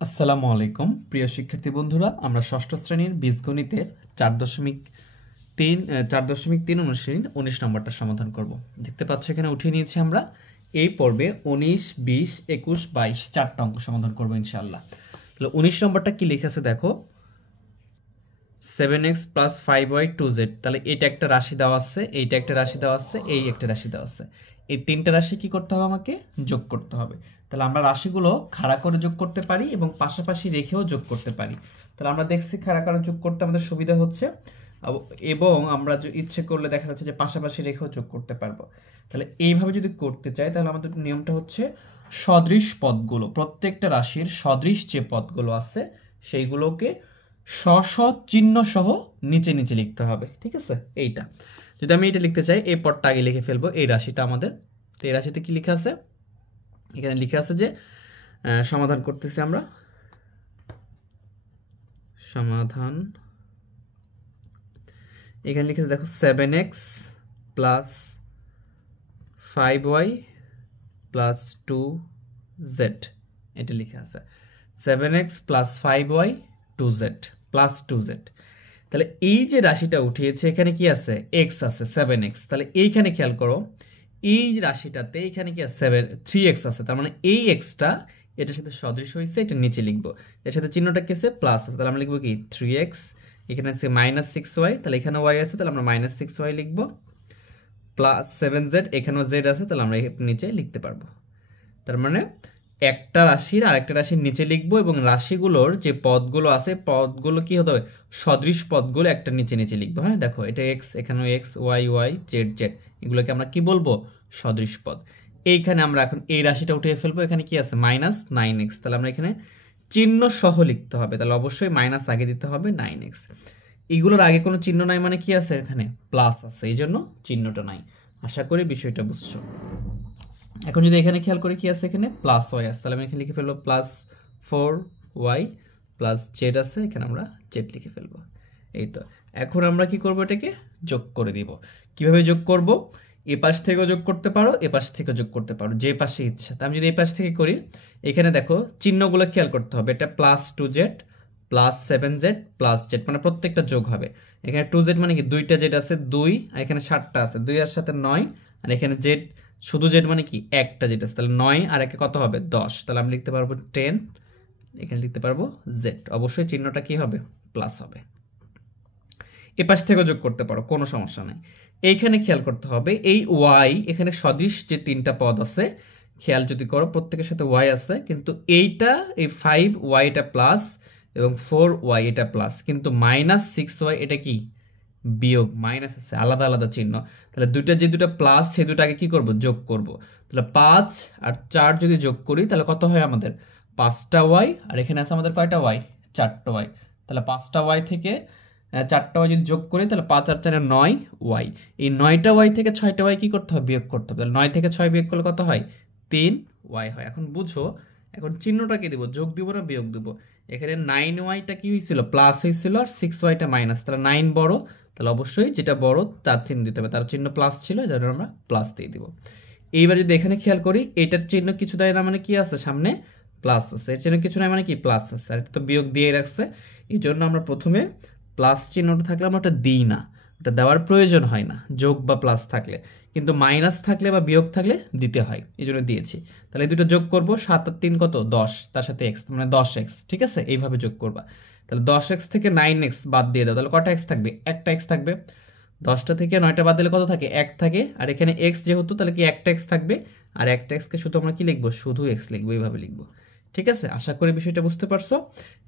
আসসালামু আলাইকুম প্রিয় শিক্ষার্থী বন্ধুরা, আমরা ষষ্ঠ শ্রেণীর বীজগণিতের 4.3 অনুশীলনী 19 নম্বরটা সমাধান করব। দেখতে পাচ্ছ এখানে উঠিয়ে নিয়েছি আমরা। এই পর্বে 19, 20, 21, 22 চারটা অঙ্ক সমাধান করবো ইনশাআল্লাহ। তাহলে 19 নম্বরটা কি লেখা আছে দেখো, 7x + 5y 2z। তাহলে এটা একটা রাশি দেওয়া আছে, এইটা একটা রাশি দেওয়া আছে, এই একটা রাশি দেওয়া আছে। এই তিনটা রাশি কি করতে হবে, আমাকে যোগ করতে হবে। তাহলে আমরা রাশিগুলো খাড়া করে যোগ করতে পারি এবং পাশাপাশি রেখেও যোগ করতে পারি। তাহলে আমরা দেখছি খাড়া করে যোগ করতে আমাদের সুবিধা হচ্ছে, এবং আমরা ইচ্ছে করলে দেখা যাচ্ছে যে পাশাপাশি রেখেও যোগ করতে পারবো। তাহলে এইভাবে যদি করতে চাই তাহলে আমাদের নিয়মটা হচ্ছে সদৃশ পদগুলো, প্রত্যেকটা রাশির সদৃশ যে পদগুলো আছে সেইগুলোকে স্ব চিহ্ন সহ নিচে নিচে লিখতে হবে। ঠিক আছে, এইটা যদি আমি এটা লিখতে চাই, এই পদটা আগে লিখে ফেলবো। এই রাশিটা আমাদের, তো এই রাশিতে কি লেখা আছে, এখানে লিখে আছে যে সমাধান করতেছি আমরা, সমাধান। এখানে লিখে আছে দেখো 7x + 5y + 2z, এটা লিখে আছে 7x + 5y 2z + 2z। তাহলে এই যে রাশিটা উঠিয়েছে এখানে কি আছে, x আছে 7x। তাহলে এইখানে খেয়াল করো, এই রাশিটাতে এখানে কি আছে 3x আছে, তার মানে এই xটা এটার সাথে সদৃশ হয়েছে, এটা নিচে লিখবো। এর সাথে চিহ্নটা কি আছে, প্লাস আছে, তাহলে আমরা লিখবো কি 3x, এখানে আছে -6y, তাহলে এখানে y আছে, তাহলে আমরা -6y লিখবো, প্লাস 7z, এখানেও z আছে, তাহলে আমরা নিচে লিখতে পারবো। তার মানে একটা রাশির আরেকটা রাশির নিচে লিখবো, এবং রাশিগুলোর যে পদগুলো আছে পদগুলো কি হতে হবে, সদৃশ পদগুলো একটা নিচে নিচে লিখবো। হ্যাঁ দেখো, এটা x, এখানেও x, y y, z z, এগুলোকে আমরা কি বলবো, সদৃশ পদ। এইখানে আমরা এখন এই রাশিটা উঠিয়ে ফেলবো, এখানে কি আছে -9x, তাহলে আমরা এখানে চিহ্ন সহ লিখতে হবে, তাহলে অবশ্যই মাইনাস আগে দিতে হবে 9x। এইগুলোর আগে কোনো চিহ্ন নাই মানে কি আছে, এখানে প্লাস আছে, এই জন্য চিহ্নটা নাই। আশা করি বিষয়টা বুঝছো। এখন যদি এখানে খেয়াল করি কি আছে, এখানে +y আছে, তাহলে আমি এখানে লিখে ফেলবো +4y + z আছে, এখানে আমরা z লিখে ফেলবো। এই তো, এখন আমরা কি করব, এটাকে যোগ করে দিব। কিভাবে যোগ করব, এ পাশ থেকেও যোগ করতে পারো, এ পাশ থেকেও যোগ করতে পারো, যে পাশে ইচ্ছা। তা আমি যদি এই পাশ থেকে করি, এখানে দেখো চিহ্নগুলো খেয়াল করতে হবে, এটা +2z + 7z + z, মানে প্রত্যেকটা যোগ হবে। এখানে 2z মানে কি, দুইটা z আছে 2, আর এখানে 7টা আছে, 2 এর সাথে 9, আর এখানে z শুধু z মানে কি একটা যেটা আছে, তাহলে 9 আর একে কত হবে 10, তাহলে আমি লিখতে পারবো 10, এখানে লিখতে পারবো z। অবশ্যই চিহ্নটা কি হবে, প্লাস হবে। এ পাশ থেকেও যোগ করতে পারো, কোনো সমস্যা নেই। এইখানে খেয়াল করতে হবে, এই y এখানে সদৃশ যে তিনটা পদ আছে, খেয়াল যদি করো প্রত্যেকের সাথে y আছে, কিন্তু এইটা এই 5y এটা প্লাস এবং 4y এটা প্লাস, কিন্তু -6y এটা কি বিয়োগ, মাইনাস আছে, আলাদা আলাদা চিহ্ন। তাহলে যে দুটা প্লাস সেই দুটো আগে কি করব, যোগ করব। তাহলে 5 আর 4 যদি যোগ করি তাহলে কত হয় আমাদের, 5টা y, আর এখানে আছে আমাদের কয়টা y, 4টা y। তাহলে 5টা y থেকে 4টা y যদি যোগ করি তাহলে 5 আর 4 9y। এই 9টা y থেকে 6টা y কি করতে হবে, বিয়োগ করতে হবে। তাহলে 9 থেকে 6 বিয়োগ করলে কত হয়, 3y হয়। এখন বুঝো, এখন চিহ্নটা কি দিব, যোগ দিব না বিয়োগ দিব। এখানে 9yটা কি হয়েছিল, প্লাস হয়েছিল, আর 6yটা মাইনাস, তাহলে 9 বড়, তাহলে অবশ্যই যেটা বড় তার চিহ্ন দিতে হবে, তার চিহ্ন প্লাস ছিল, যার আমরা প্লাস দিয়ে দিব। এইবার যদি এখানে খেয়াল করি, এটার চিহ্ন কিছু দেয় না মানে কি আছে, সামনে প্লাস আছে, এর চিহ্ন কিছু নাই মানে কি প্লাস আছে, আর এটা তো বিয়োগ দিয়ে রাখছে, এই জন্য আমরা প্রথমে প্লাস চিহ্নটা থাকলে আমরা ওটা দিই না, ওটা দেওয়ার প্রয়োজন হয় না যোগ বা প্লাস থাকলে, কিন্তু মাইনাস থাকলে বা বিয়োগ থাকলে দিতে হয়, এই জন্য দিয়েছি। তাহলে এই দুটো যোগ করবো, 7 আর 3 কত 10, তার সাথে x মানে 10x। ঠিক আছে, এইভাবে যোগ করবা। তাহলে 10x থেকে 9x বাদ দিয়ে দাও, তাহলে কটা x থাকবে, একটা x থাকবে। 10টা থেকে 9টা বাদ দিলে কত থাকে, 1 থাকে, আর এখানে x যেহেতু তাহলে কি একটা x থাকবে, আর একটা x কে শুধু আমরা কি লিখবো, শুধু x লিখবো, এইভাবে লিখবো। ঠিক আছে, আশা করি বিষয়টা বুঝতে পারছো।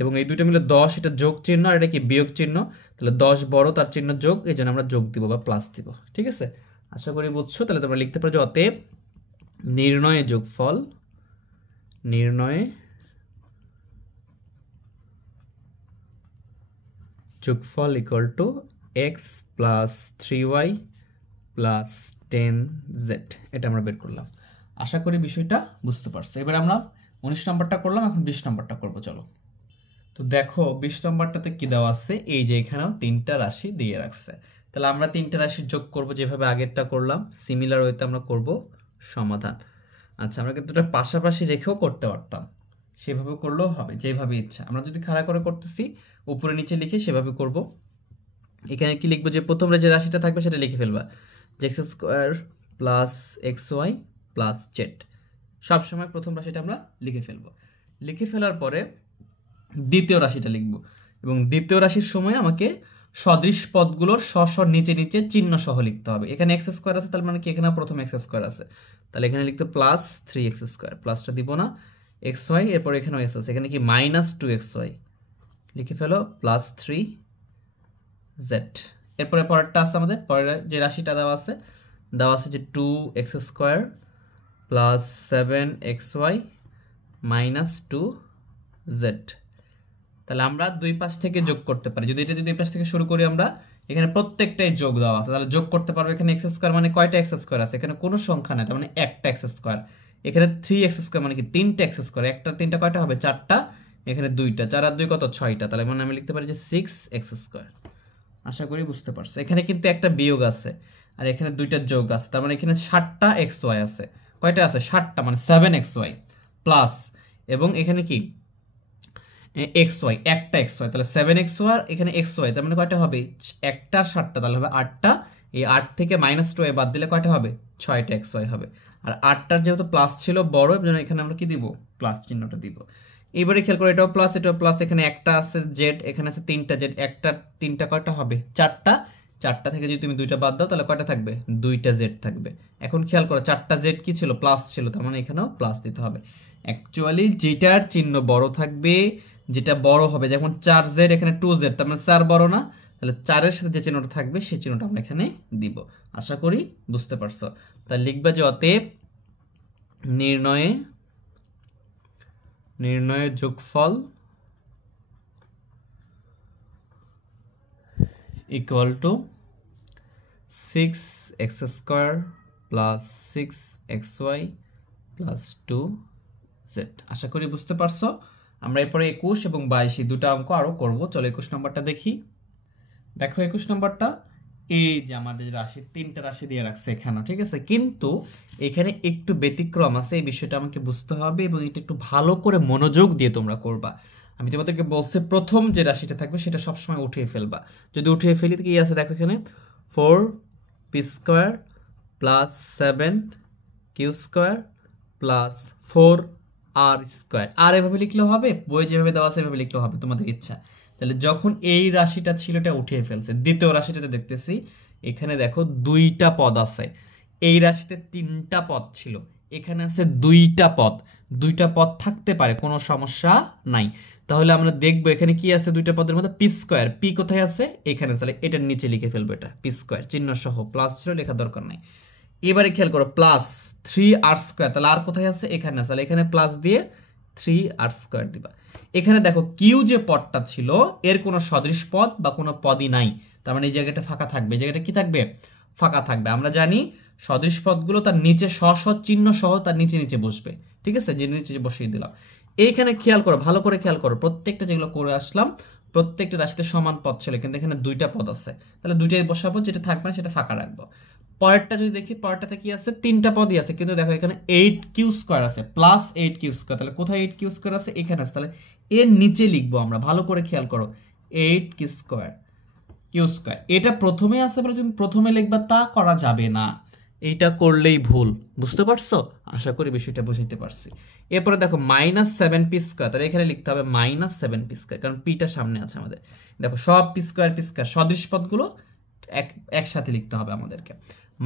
এবং এই দুটো মিলে 10, এটা যোগ চিহ্ন, আর এটা কি বিয়োগ চিহ্ন, তাহলে 10 বড়, তার চিহ্ন যোগ, এই জন্য আমরা যোগ দিব বা প্লাস দিব। ঠিক আছে, আশা করি বুঝছো। তাহলে তোমরা লিখতে পারো যে অতএব নির্ণয়ে যোগফল, নির্ণয়ে যোগফল equal to x + 3y + 10z, এটা আমরা বের করলাম। আশা করি বিষয়টা বুঝতে পারছো। এবার আমরা 19 নম্বরটা করলাম, এখন 20 নম্বরটা করবো, চলো। তো দেখো 20 নম্বরটাতে কি দেওয়া আছে, এই যে এখানেও তিনটা রাশি দিয়ে রাখছে। তাহলে আমরা তিনটা রাশির যোগ করব, যেভাবে আগেরটা করলাম সিমিলার ওয়েতে আমরা করব সমাধান। আচ্ছা, আমরা কিন্তু এটা পাশাপাশি রেখেও করতে পারতাম, সেভাবে করলেও হবে, যেভাবে ইচ্ছা। আমরা যদি খাড়া করে করতেছি উপরে নিচে লিখে সেভাবে করব। এখানে কি লিখবো, যে প্রথম যে রাশিটা থাকবে সেটা লিখে ফেলবা, যে x square plus x y plus z. সবসময় প্রথম রাশিটা আমরা লিখে ফেলবো। লিখে ফেলার পরে দ্বিতীয় রাশিটা লিখব, এবং দ্বিতীয় রাশির সময় আমাকে সদৃশ পদগুলোর নিচে নিচে চিহ্ন সহ লিখতে হবে। এখানে এক্স স্কোয়ার আছে, তার মানে কি এখানে প্রথম এক্স স্কোয়ার আছে, তাহলে এখানে লিখতে প্লাস 3x স্কোয়ার, প্লাসটা দিব না, এক্স ওয়াই, এরপর এখানেও এক্স আছে, এখানে কি মাইনাস 2x ওয়াই লিখে ফেলো, প্লাস 3z। এরপরে পরেরটা আছে আমাদের, পরের যে রাশিটা দেওয়া আছে যে 2x square plus 7xy minus 2z। তাহলে আমরা দুই পাশ থেকে যোগ করতে পারি। যদি এটা দুই পাশ থেকে শুরু করি আমরা, এখানে প্রত্যেকটাই যোগ দেওয়া আছে, তাহলে যোগ করতে পারবো। এখানে এক্স স্কোয়ার মানে কয়টা এক্স স্কোয়ার আছে, এখানে কোনো সংখ্যা নেই, তার মানে একটা এক্স স্কোয়ার। এখানে 3x স্কোয়ার মানে কি তিনটা এক্স স্কোয়ার, একটা তিনটা কয়টা হবে, চারটা, এখানে দুইটা, 4 আর 2 কত, 6টা, তাহলে মানে আমি লিখতে পারি যে 6x স্কোয়ার। আশা করি বুঝতে পারছো। এখানে কিন্তু একটা বিয়োগ আছে আর এখানে দুইটা যোগ আছে, তার মানে এখানে 7টা xy আছে, কয়টা আছে, 7টা, মানে 7xy প্লাস, এবং এখানে কি xy, একটা xy, তাহলে 7xy আর এখানে xy, তার মানে কয়টা হবে, একটা 7টা, তাহলে হবে 8টা। এই 8 থেকে -2 বাদ দিলে কয়টা হবে, 6টা xy হবে। আর 8টার যেহেতু প্লাস ছিল বড়, এর জন্য এখানে আমরা কি দিব, প্লাস চিহ্নটা দিব। এইবারে খেয়াল করো, এটাও প্লাস এটাও প্লাস, এখানে একটা আছে জেড, এখানে আছে 3টা জেড, একটা 3টা কয়টা হবে, 4টা, 4টা থেকে যদি তুমি 2টা বাদ দাও তাহলে কয়টা থাকবে, 2টা জেড থাকবে। এখন খেয়াল করো 4টা জেড কি ছিল, প্লাস ছিল, তার মানে এখানেও প্লাস দিতে হবে। অ্যাকচুয়ালি যেটার চিহ্ন বড় থাকবে, যেটা বড় হবে, যেমন 4z এখানে 2z, তার মানে 4 বড় না, তাহলে 4-এর সাথে যে চিহ্নটা থাকবে সেই চিহ্নটা আমরা এখানে দিব। আশা করি বুঝতে পারছো। তাহলে লিখবা যে অতএব নির্ণয়ে যোগফল equal to 6x square plus 6xy plus 2z। আশা করি বুঝতে পারছো। আমরা এরপরে 21 এবং 22 এই দুটো অঙ্ক আরো করব। চলো 21 নম্বরটা দেখি। দেখো 21 নম্বরটা, এই যে আমাদের রাশি, তিনটা রাশি দিয়ে রাখছে এখানে, ঠিক আছে, কিন্তু এখানে একটু ব্যতিক্রম আছে, এই বিষয়টা আমাকে বুঝতে হবে এবং এটা একটু ভালো করে মনোযোগ দিয়ে তোমরা করবা। আমি তোমাদেরকে বলছি প্রথম যে রাশিটা থাকবে সেটা সবসময় উঠিয়ে ফেলবা। যদি উঠিয়ে ফেলি কি আছে দেখো, এখানে 4p square plus 7q square plus 4r square. আর এভাবে লিখলেও হবে, বই যেভাবে দেওয়া আছে এভাবে লিখলেও হবে, তোমাদের ইচ্ছা। তাহলে যখন এই রাশিটা ছিল এটা উঠিয়ে ফেলছে, দ্বিতীয় রাশিটাতে দেখতেছি এখানে দেখো দুইটা পদ আছে, এই রাশিতে 3টা পদ ছিল, এখানে আছে দুইটা পদ থাকতে পারে, কোনো সমস্যা নাই। তাহলে আমরা দেখবো এখানে কি আছে, দুইটা পদের মধ্যে পি স্কোয়ার, পি কোথায় আছে, এখানে, তাহলে এটার নিচে লিখে ফেলবো, এটা পি স্কোয়ার চিহ্ন সহ, প্লাস ছিল লেখার দরকার নাই। এবারে খেয়াল করো প্লাস 3r স্কোয়ার, তাহলে আর কোথায় আছে, এখানে আছে, তাহলে এখানে প্লাস দিয়ে 3r স্কোয়ার দিবা। এখানে দেখো কিউ যে পদটা ছিল এর কোনো সদৃশ পদ বা কোনো পদই নাই, তার মানে এই জায়গাটা ফাঁকা থাকবে, এই জায়গাটা কি থাকবে, ফাঁকা থাকবে। আমরা জানি সদৃশ পদগুলো তার নিচে চিহ্ন সহ তার নিচে নিচে বসবে, ঠিক আছে, যে নিচে বসিয়ে দিলাম। এইখানে খেয়াল করো, ভালো করে খেয়াল করো, প্রত্যেকটা যেগুলো করে আসলাম প্রত্যেকটা রাশিতে সমান পদ ছিল, কিন্তু এখানে দুইটা পদ আছে, তাহলে দুইটাই বসাবো, যেটা থাকবে না সেটা ফাঁকা রাখবো। পরেরটা যদি দেখি, পরেরটাতে কি আছে, 3টা পদই আছে, কিন্তু দেখো এখানে 8q স্কোয়ার আছে প্লাস 8q স্কোয়ার, তাহলে কোথায় 8q স্কোয়ার আছে, এখানে আছে, তাহলে এর নিচে লিখবো আমরা, ভালো করে খেয়াল করো, 8q স্কোয়ার কিউ স্কোয়ার। এটা প্রথমে আছে বলে তুমি প্রথমে লিখবা তা করা যাবে না, এইটা করলেই ভুল, বুঝতে পারছো? আশা করি বিষয়টা বুঝাইতে পারছি। এরপরে দেখো -7p স্কোয়ার, তাহলে এখানে লিখতে হবে -7p স্কোয়ার, কারণ পিটা সামনে আছে আমাদের। দেখো সব পি স্কোয়ার সদৃশ পদগুলো একসাথে লিখতে হবে আমাদেরকে।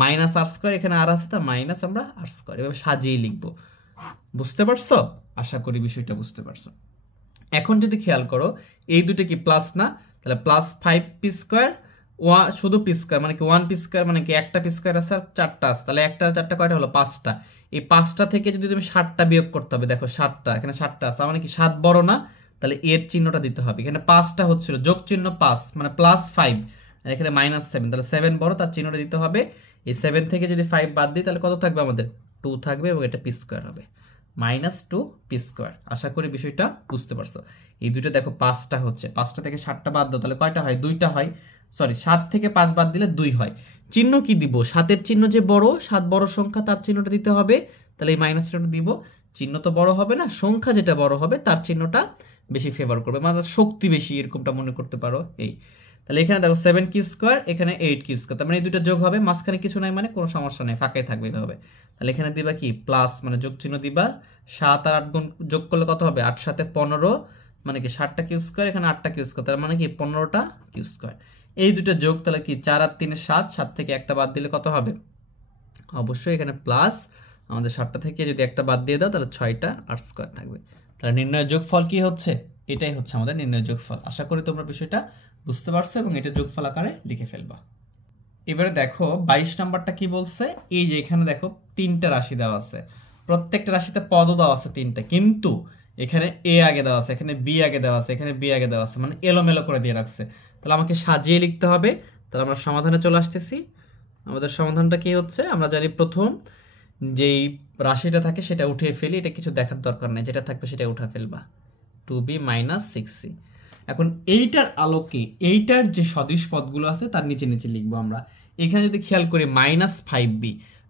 -r স্কোয়ার, এখানে আর আছে, তা মাইনাস আমরা r স্কোয়ার, এভাবে সাজিয়ে লিখবো, বুঝতে পারছো? আশা করি বিষয়টা বুঝতে পারছো। এখন যদি খেয়াল করো এই দুটো কি প্লাস না, তাহলে প্লাস 5p স্কোয়ার, শুধু পি স্কোয়ার মানে কি 1p স্কোয়ার, মানে কি একটা পি স্কোয়ার আছে আর 4টা আছে, তাহলে একটা 4টা কয়টা হলো, 5টা। এই 5টা থেকে যদি তুমি 7টা বিয়োগ করতে হবে, দেখো 7টা, এখানে 7টা আছে, মানে কি 7 বড় না, তাহলে এর চিহ্নটা দিতে হবে। এখানে 5টা হচ্ছিল, যোগ চিহ্ন 5 মানে +5, আর এখানে -7, তাহলে 7 বড়, তার চিহ্নটা দিতে হবে। এই 7 থেকে যদি 5 বাদ দিই তাহলে কত থাকবে আমাদের, 2 থাকবে, এবং এটা পি স্কোয়ার হবে, -2p স্কোয়ার। আশা করি বিষয়টা বুঝতে পারছো। এই দুইটা দেখো 5টা হচ্ছে, 5টা থেকে 7টা বাদ দাও, তাহলে কয়টা হয়, 2টা হয়, সরি 7 থেকে 5 বাদ দিলে 2 হয়। চিহ্ন কি দিব, 7-এর চিহ্ন যে বড়, 7 বড় সংখ্যা, তার চিহ্নটা দিতে হবে, তাহলে এই মাইনাস চিহ্নটা দিব। চিহ্ন তো বড় হবে না, সংখ্যা যেটা বড় হবে তার চিহ্নটা বেশি ফেভার করবে, মানে শক্তি বেশি, এরকমটা মনে করতে পারো। এই তাহলে এখানে দেখো 7 কিউ স্কোয়ার, এখানে 8 কিউ স্কোয়ার, তার মানে এই দুটো যোগ হবে, মাঝখানে কিছু নাই মানে কোনো সমস্যা নেই, ফাঁকাই থাকবে এভাবে। তাহলে এখানে দিবা কি প্লাস, মানে যোগ চিহ্ন দিবা। 7 আর 8 গুণ যোগ করলে কত হবে? 8 7 15, মানে কি 7টা কিউ স্কোয়ার, এখানে 8টা কিউ স্কোয়ার, তার মানে কি 15টা কিউ স্কোয়ার। এই দুটো যোগ, তাহলে কি 4 আর 3 7, 7 থেকে একটা বাদ দিলে কত হবে? অবশ্যই এখানে প্লাস, আমাদের 7টা থেকে যদি একটা বাদ দিয়ে দাও তাহলে 6টা আর স্কোয়ার থাকবে। তাহলে নির্ণয় যোগফল কি হচ্ছে? এটাই হচ্ছে আমাদের নির্ণয় যোগফল। আশা করি তোমরা বিষয়টা বুঝতে পারছো এবং এটা যোগফল আকারে লিখে ফেলবা। এবারে দেখো 22 নাম্বারটা কি বলছে, এই যে এখানে দেখো 3টা রাশি দেওয়া আছে, প্রত্যেকটা রাশিতে পদও দেওয়া আছে 3টা, কিন্তু এখানে এ আগে দেওয়া আছে, এখানে বি আগে দেওয়া আছে, এখানে বি আগে দেওয়া আছে, মানে এলোমেলো করে দিয়ে রাখছে। তাহলে আমাকে সাজিয়ে লিখতে হবে। তাহলে আমরা সমাধানে চলে আসতেছি। আমাদের সমাধানটা কি হচ্ছে, আমরা জানি প্রথম যেই রাশিটা থাকে সেটা উঠিয়ে ফেলি, এটা কিছু দেখার দরকার নেই, যেটা থাকবে সেটা উঠা ফেলবা, 2b - 6c। এখন এইটার আলোকে এইটার যে সদিশ পদগুলো আছে তার নিচে নিচে লিখবো আমরা। এখানে যদি খেয়াল করি -5b,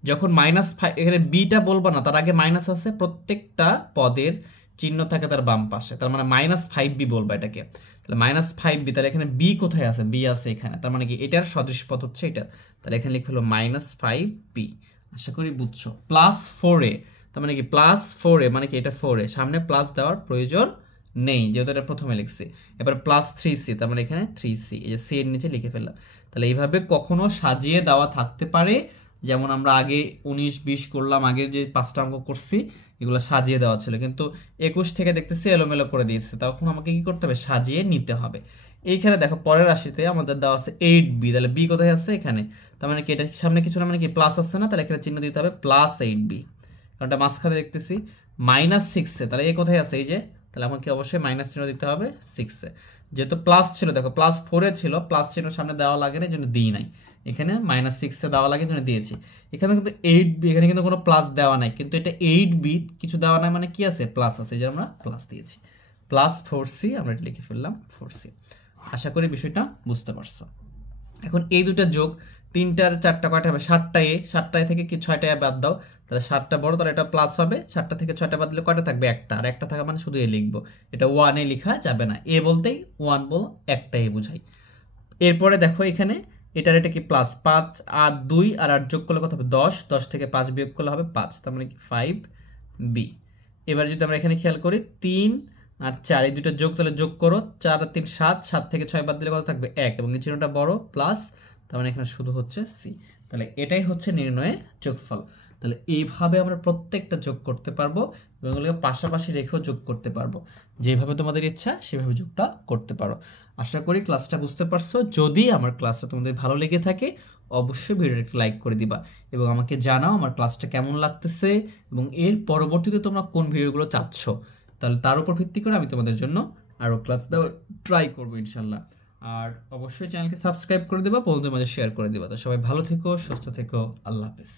যখন -5, এখানে বিটা বলবো না, তার আগে মাইনাস আছে, প্রত্যেকটা পদের চিহ্ন থাকে তার বাম পাশে, তার মানে -5b বলবো এটাকে। তাহলে -5b, তাহলে এখানে বি কোথায় আছে? বি আছে এখানে, তার মানে কি এটার সদৃশ পদ হচ্ছে এটা, তাহলে এখানে লিখে হলো -5b। আশা করি বুঝছো। +4a, তার মানে কি +4a, মানে কি এটা 4a, সামনে প্লাস দেওয়ার প্রয়োজন নেই যেহেতু এটা প্রথমে লিখছি। এবার +3c, তার মানে এখানে 3c, এই যে সি এর নিচে লিখে ফেললাম। তাহলে এইভাবে কখনো সাজিয়ে দেওয়া থাকতে পারে, যেমন আমরা আগে 19 20 করলাম, আগের যে 5টা অঙ্ক করছি এগুলো সাজিয়ে দেওয়া ছিল, কিন্তু 21 থেকে দেখতেছি এলোমেলো করে দিয়েছে, তখন আমাকে কি করতে হবে? সাজিয়ে নিতে হবে। এইখানে দেখো পরের রাশিতে আমাদের দেওয়া আছে 8b, তাহলে বি কোথায় আছে? এখানে, তার মানে কি এটা সামনে কিছু না, মানে কি প্লাস আসছে না, তাহলে এখানে চিহ্ন দিতে হবে +8b, কারণ এটা মাঝখানে দেখতেছি। -6এ, তাহলে এ কোথায় আছে? এই যে, তাহলে আমাকে অবশ্যই মাইনাস চিহ্ন দিতে হবে 6এ, যেহেতু প্লাস ছিল, দেখো +4এ ছিল, প্লাস চিহ্ন সামনে দেওয়া লাগে না, এই জন্য দিই নাই। এখানে -6এ দেওয়া লাগে, জন্য দিয়েছি। এখানে কিন্তু 8b, এখানে কিন্তু কোনো প্লাস দেওয়া নাই, কিন্তু এটা 8b কিছু দেওয়া নাই, মানে কি আছে? প্লাস আছে, এই যে আমরা প্লাস দিয়েছি। +4c, আমরা এটা লিখে ফেললাম 4c। আশা করি বিষয়টা বুঝতে পারছো। এখন এই দুটো যোগ, 3টার 4টা কয়টা হবে? 7টা এ, 7টা থেকে কি 6টা এ বাদ দাও, তাহলে 7টা বড়, তাহলে এটা প্লাস হবে। 7টা থেকে 6টা বাদ দিলে কয়টা থাকবে? একটা, আর একটা থাকা মানে শুধু এ লিখবো, এটা 1 এ লেখা যাবে না, এ বলতেই 1 বল, একটা এ বোঝাই। এরপরে দেখো এখানে এটার এটা কি +5 আর 2 আর 8 যোগ করলে কত হবে? 10, 10 থেকে 5 বিয়োগ করলে হবে 5, তার মানে কি 5b। এবার যদি আমরা এখানে খেয়াল করি 3 আর 4, এই দুটো যোগ, তাহলে যোগ করো, 4 আর 3 7, 7 থেকে 6 বাদ দিলে কত থাকবে? 1, এবং এই চিহ্নটা বড় প্লাস, তার মানে এখানে শুধু হচ্ছে সি। তাহলে এটাই হচ্ছে নির্ণয়ের যোগফল। তাহলে এইভাবে আমরা প্রত্যেকটা যোগ করতে পারবো এবং এগুলোকে পাশাপাশি রেখেও যোগ করতে পারবো, যেভাবে তোমাদের ইচ্ছা সেভাবে যোগটা করতে পারো। আশা করি ক্লাসটা বুঝতে পারছো। যদি আমার ক্লাসটা তোমাদের ভালো লেগে থাকে অবশ্যই ভিডিওটাকে লাইক করে দিবা এবং আমাকে জানাও আমার ক্লাসটা কেমন লাগতেছে এবং এর পরবর্তীতে তোমরা কোন ভিডিওগুলো চাচ্ছ, তাহলে তার উপর ভিত্তি করে আমি তোমাদের জন্য আরও ক্লাস দেওয়ার ট্রাই করবো ইনশাল্লাহ। আর অবশ্যই চ্যানেলকে সাবস্ক্রাইব করে দেবা, বন্ধুদের মাঝে শেয়ার করে দেবা। তো সবাই ভালো থেকো, সুস্থ থেকো, আল্লাহ হাফেজ।